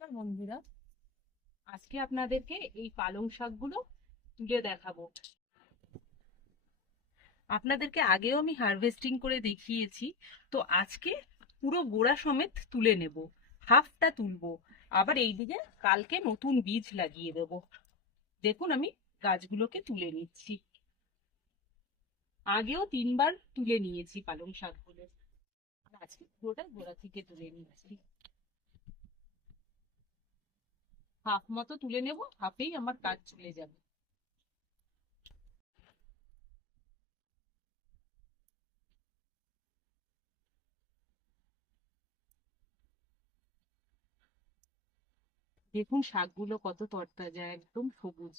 নমস্কার বন্ধুরা, আজকে আপনাদেরকে এই পালং শাকগুলো তুলে দেখাবো। আপনাদেরকে আগেও আমি হারভেস্টিং করে দেখিয়েছি, তো আজকে পুরো গোড়া সমেত তুলে নেব। হাফটা তুলবো, আবার এইদিকে কালকে নতুন বীজ লাগিয়ে দেব। দেখুন আমি গাছগুলোকে তুলে নিচ্ছি। আগেও 3বার তুলে নিয়েছি পালং শাকগুলো, আর আজকে পুরোটা গোড়া থেকে তুলে নিচ্ছি। হাফ মতো তুলে নেব, হাফেই আমার কাজ চলে যাবে। দেখুন শাকগুলো কত তরতাজা, একদম সবুজ।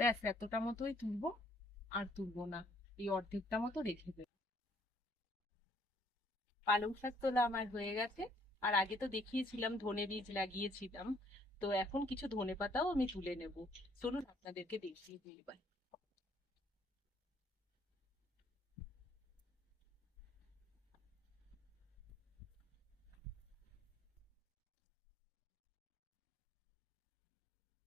ব্যাস এতটা মতোই তুলবো, আর তুলবো না। এই অর্ধেকটা মতো রেখে দেবো। পালং শাক তোলা আমার হয়ে গেছে। আর আগে তো দেখিয়েছিলাম ধনে বীজ লাগিয়েছিলাম, তো এখন কিছু ধনে পাতাও আমি তুলে নেব। চলুন আপনাদেরকে দেখিয়ে দিই এবার।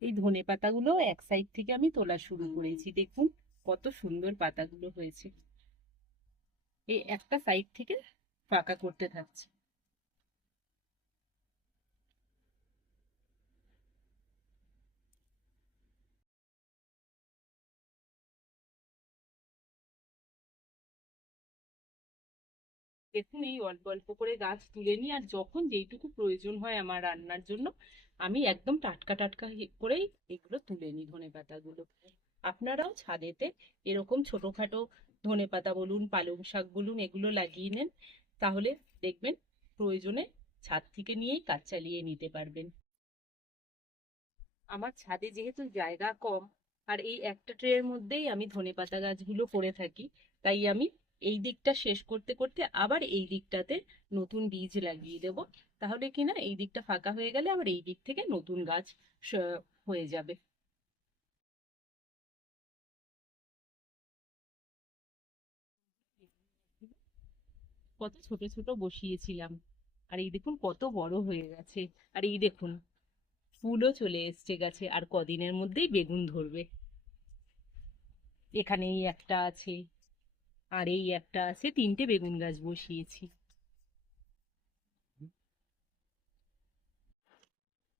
এই ধনে পাতাগুলো এক সাইড থেকে আমি তোলা শুরু করেছি, দেখুন কত সুন্দর পাতাগুলো হয়েছে। এই একটা সাইড থেকে ফাঁকা করতে থাকছি। দেখুন এই অল্প অল্প করে গাছ তুলে নিই, আর যখন যেইটুকু প্রয়োজন হয় আমার রান্নার জন্য আমি একদম টাটকা টাটকা করেই এগুলো তুলে নিই ধনে পাতাগুলো। আপনারাও ছাদেতে এরকম ছোটখাটো ধনে পাতা বলুন, পালং শাক বলুন, এগুলো লাগিয়ে নেন, তাহলে দেখবেন প্রয়োজনে ছাদ থেকে নিয়েই কাজ চালিয়ে নিতে পারবেন। আমার ছাদে যেহেতু জায়গা কম, আর এই একটা ট্রের মধ্যেই আমি ধনেপাতা গাছগুলো করে থাকি, তাই আমি এই দিকটা শেষ করতে করতে আবার এই দিকটাতে নতুন বীজ লাগিয়ে দেব। তাহলে কিনা এই দিকটা ফাঁকা হয়ে গেলে আবার এই দিক থেকে নতুন গাছ হয়ে যাবে। কত ছোট ছোট বসিয়েছিলাম, আর এই দেখুন কত বড় হয়ে গেছে। আর এই দেখুন ফুলও চলে এসছে গাছে, আর কদিনের মধ্যেই বেগুন ধরবে। এখানেই একটা আছে, আর এই একটা আছে, 3টে বেগুন গাছ বসিয়েছি।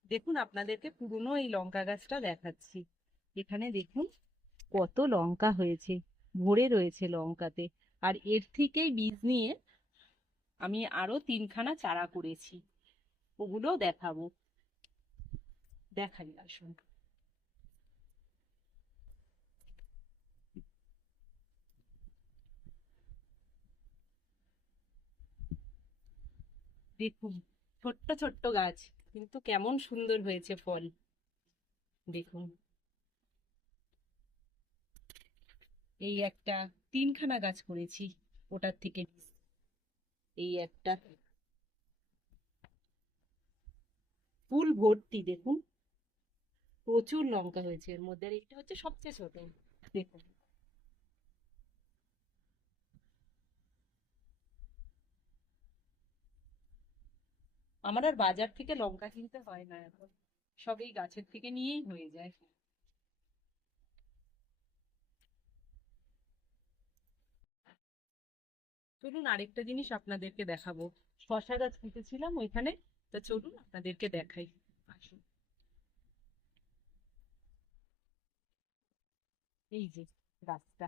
দেখুন আপনাদেরকে পুরনো এই লঙ্কা গাছটা দেখাচ্ছি। এখানে দেখুন কত লঙ্কা হয়েছে, ভরে রয়েছে লঙ্কাতে। আর এর থেকেই বীজ নিয়ে আমি আরো 3খানা চারা করেছি, ওগুলো দেখাবো। দেখাই আসুন। দেখুন ছোট্ট ছোট্ট গাছ, কিন্তু কেমন সুন্দর হয়েছে ফল। দেখুন এই একটা 3খানা গাছ করেছি, ওটার থেকে বীজ। এই একটা ফুল ভর্তি, দেখুন প্রচুর লঙ্কা হয়েছে এর মধ্যে, আর এটা হচ্ছে সবচেয়ে ছোট। দেখুন আমার আর বাজার থেকে লঙ্কা কিনতে হয় না এখন, সব এই গাছের থেকে নিয়েই হয়ে যায়। চলুন আরেকটা জিনিস আপনাদেরকে দেখাবো। শশা গাছ পুঁতেছিলাম ওইখানে, তা চলুন আপনাদেরকে দেখাই। আসুন, এই যে গাছটা,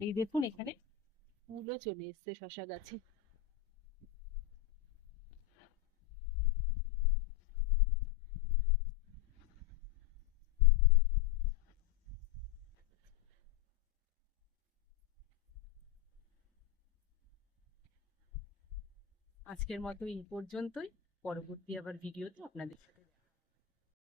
এই দেখুন এখানে ফুলও চলে এসছে শশা গাছে। আজকের মতো এই পর্যন্তই। পরবর্তী আবার ভিডিওতে আপনাদের সাথে